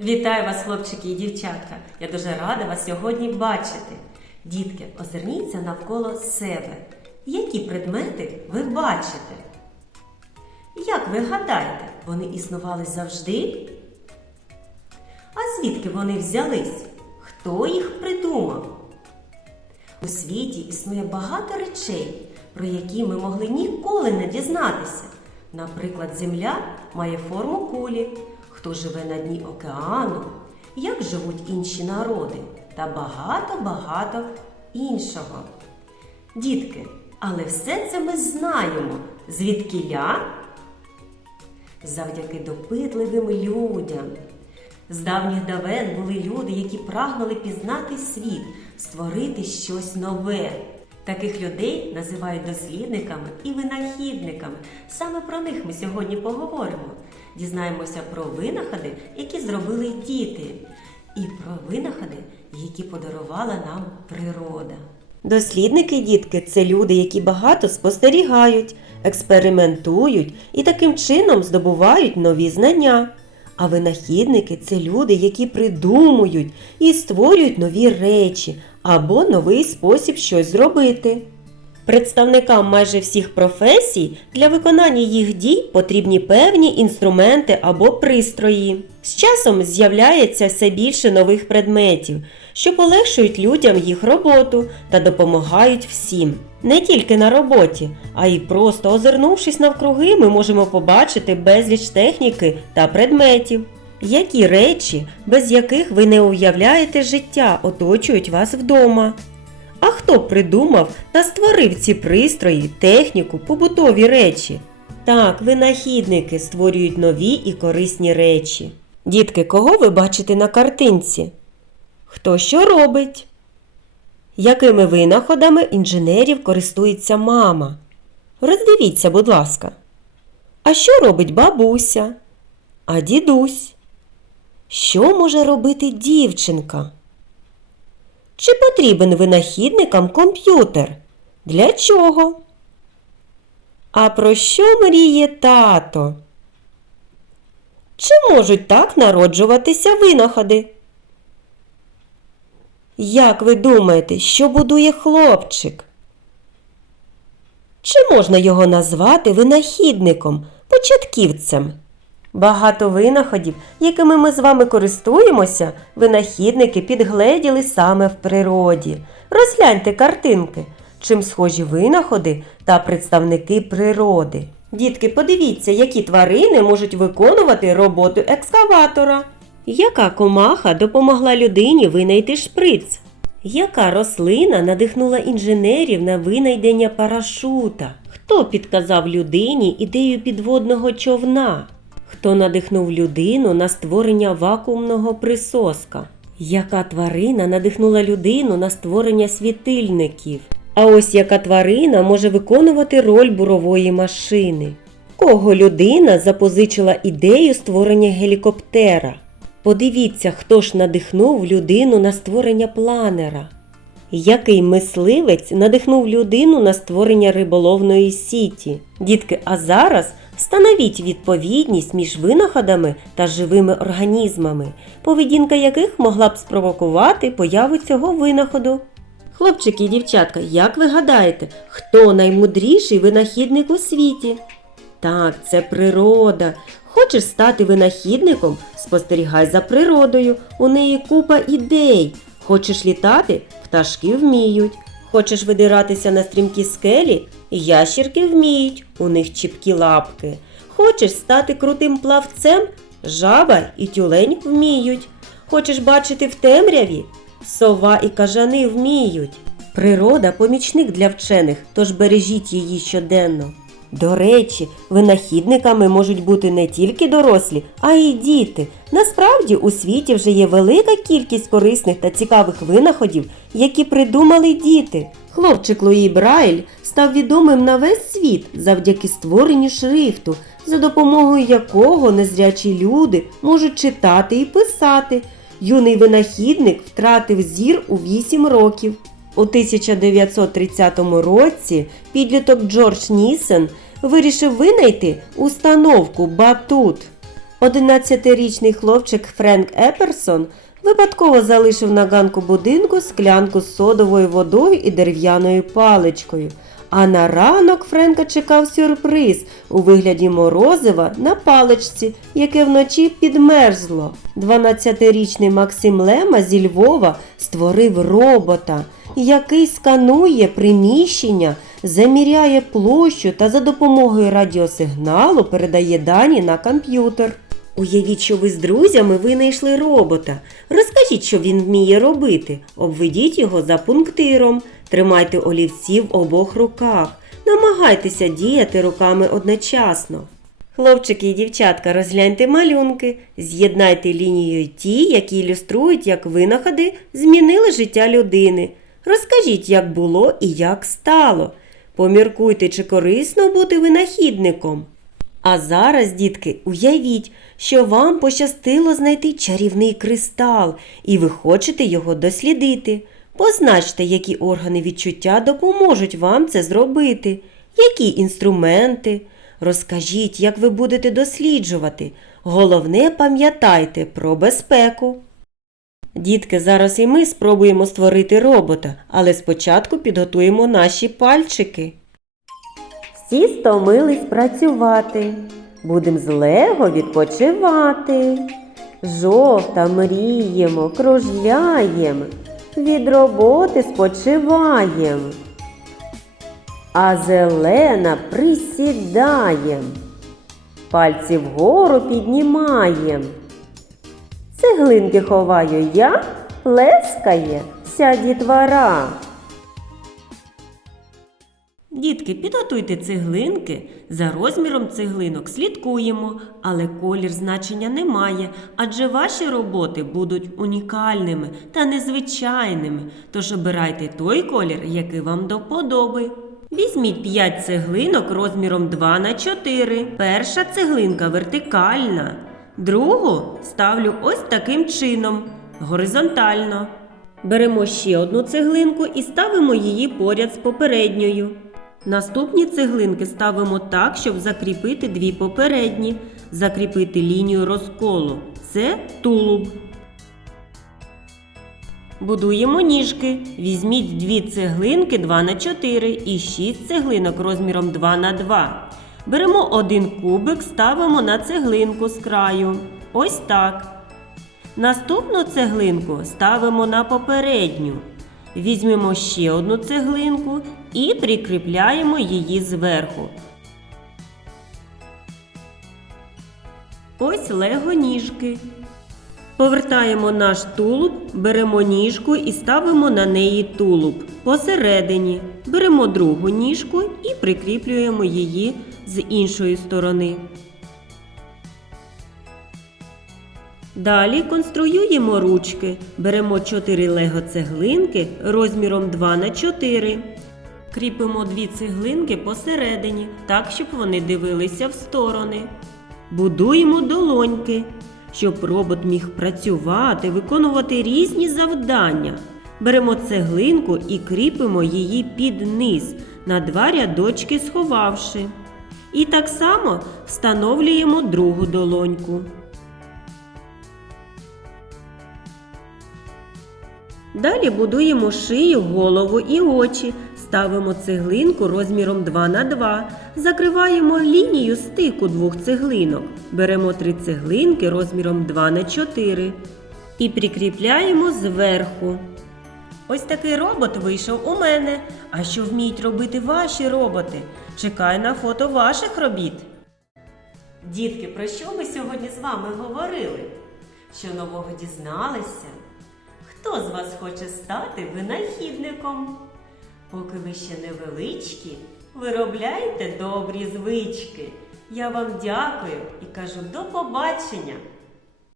Вітаю вас, хлопчики і дівчатка! Я дуже рада вас сьогодні бачити. Дітки, озирніться навколо себе. Які предмети ви бачите? Як ви гадаєте, вони існували завжди? А звідки вони взялись? Хто їх придумав? У світі існує багато речей, про які ми могли ніколи не дізнатися. Наприклад, Земля має форму кулі, хто живе на дні океану, як живуть інші народи та багато-багато іншого. Дітки, але все це ми знаємо. Звідкіля? Завдяки допитливим людям. З давніх давен були люди, які прагнули пізнати світ, створити щось нове. Таких людей називають дослідниками і винахідниками. Саме про них ми сьогодні поговоримо. Дізнаємося про винаходи, які зробили діти, і про винаходи, які подарувала нам природа. Дослідники, дітки, це люди, які багато спостерігають, експериментують і таким чином здобувають нові знання. А винахідники це люди, які придумують і створюють нові речі або новий спосіб щось зробити. Представникам майже всіх професій для виконання їх дій потрібні певні інструменти або пристрої. З часом з'являється все більше нових предметів, що полегшують людям їх роботу та допомагають всім. Не тільки на роботі, а й просто озирнувшись навкруги, ми можемо побачити безліч техніки та предметів. Які речі, без яких ви не уявляєте життя, оточують вас вдома? А хто придумав та створив ці пристрої, техніку, побутові речі? Так, винахідники створюють нові і корисні речі. Дітки, кого ви бачите на картинці? Хто що робить? Якими винаходами інженерів користується мама? Роздивіться, будь ласка. А що робить бабуся? А дідусь? Що може робити дівчинка? Чи потрібен винахідникам комп'ютер? Для чого? А про що мріє тато? Чи можуть так народжуватися винаходи? Як ви думаєте, що будує хлопчик? Чи можна його назвати винахідником, початківцем? Багато винаходів, якими ми з вами користуємося, винахідники підгледіли саме в природі. Розгляньте картинки, чим схожі винаходи та представники природи. Дітки, подивіться, які тварини можуть виконувати роботу екскаватора. Яка комаха допомогла людині винайти шприц? Яка рослина надихнула інженерів на винайдення парашута? Хто підказав людині ідею підводного човна? Хто надихнув людину на створення вакуумного присоска? Яка тварина надихнула людину на створення світильників? А ось яка тварина може виконувати роль бурової машини? Кого людина запозичила ідею створення гелікоптера? Подивіться, хто ж надихнув людину на створення планера. Який мисливець надихнув людину на створення риболовної сіті? Дітки, а зараз встановіть відповідність між винаходами та живими організмами, поведінка яких могла б спровокувати появу цього винаходу. Хлопчики і дівчатка, як ви гадаєте, хто наймудріший винахідник у світі? Так, це природа. Хочеш стати винахідником? Спостерігай за природою. У неї купа ідей. Хочеш літати? Пташки вміють. Хочеш видиратися на стрімкі скелі? Ящірки вміють, у них чіпкі лапки. Хочеш стати крутим плавцем? Жаба і тюлень вміють. Хочеш бачити в темряві? Сова і кажани вміють. Природа помічник для вчених, тож бережіть її щоденно. До речі, винахідниками можуть бути не тільки дорослі, а й діти. Насправді у світі вже є велика кількість корисних та цікавих винаходів, які придумали діти. Хлопчик Луї Брайль став відомим на весь світ завдяки створенню шрифту, за допомогою якого незрячі люди можуть читати і писати. Юний винахідник втратив зір у 8 років. У 1930 році підліток Джордж Нісен вирішив винайти установку батут. 11-річний хлопчик Френк Еперсон випадково залишив на ганку будинку склянку з содовою водою і дерев'яною паличкою. А на ранок Френка чекав сюрприз у вигляді морозива на паличці, яке вночі підмерзло. 12-річний Максим Лема зі Львова створив робота, який сканує приміщення, заміряє площу та за допомогою радіосигналу передає дані на комп'ютер. Уявіть, що ви з друзями винайшли робота. Розкажіть, що він вміє робити. Обведіть його за пунктиром. Тримайте олівці в обох руках. Намагайтеся діяти руками одночасно. Хлопчики і дівчатка, розгляньте малюнки, з'єднайте лінією ті, які ілюструють, як винаходи змінили життя людини. Розкажіть, як було і як стало. Поміркуйте, чи корисно бути винахідником. А зараз, дітки, уявіть, що вам пощастило знайти чарівний кристал, і ви хочете його дослідити. Позначте, які органи відчуття допоможуть вам це зробити, які інструменти. Розкажіть, як ви будете досліджувати. Головне, пам'ятайте про безпеку. Дітки, зараз і ми спробуємо створити робота, але спочатку підготуємо наші пальчики. Всі стомились працювати. Будем Лего відпочивати. Жовта мріємо, кружляєм, від роботи спочиваєм. А зелена присідаєм, пальці вгору піднімаєм. Цеглинки ховаю я, плескає вся дітвора. Дітки, підготуйте цеглинки. За розміром цеглинок слідкуємо, але колір значення не має, адже ваші роботи будуть унікальними та незвичайними. Тож обирайте той колір, який вам до подоби. Візьміть 5 цеглинок розміром 2 на 4. Перша цеглинка вертикальна. Другу ставлю ось таким чином, горизонтально. Беремо ще одну цеглинку і ставимо її поряд з попередньою. Наступні цеглинки ставимо так, щоб закріпити дві попередні, закріпити лінію розколу. Це тулуб. Будуємо ніжки. Візьміть дві цеглинки 2 на 4 і 6 цеглинок розміром 2 на 2. Беремо один кубик, ставимо на цеглинку з краю. Ось так. Наступну цеглинку ставимо на попередню. Візьмемо ще одну цеглинку і прикріпляємо її зверху. Ось лего ніжки. Повертаємо наш тулуб, беремо ніжку і ставимо на неї тулуб. Посередині беремо другу ніжку і прикріплюємо її з іншої сторони. Далі конструюємо ручки. Беремо 4 лего цеглинки розміром 2 на 4. Кріпимо дві цеглинки посередині, так, щоб вони дивилися в сторони. Будуємо долоньки, щоб робот міг працювати, виконувати різні завдання. Беремо цеглинку і кріпимо її під низ, на два рядочки сховавши. І так само встановлюємо другу долоньку. Далі будуємо шию, голову і очі. Ставимо цеглинку розміром 2 на 2. Закриваємо лінію стику двох цеглинок. Беремо три цеглинки розміром 2 на 4 і прикріпляємо зверху. Ось такий робот вийшов у мене. А що вміють робити ваші роботи? Чекаю на фото ваших робіт. Дітки, про що ми сьогодні з вами говорили? Що нового дізналися? Хто з вас хоче стати винахідником? Поки ви ще невеличкі, виробляйте добрі звички. Я вам дякую і кажу до побачення!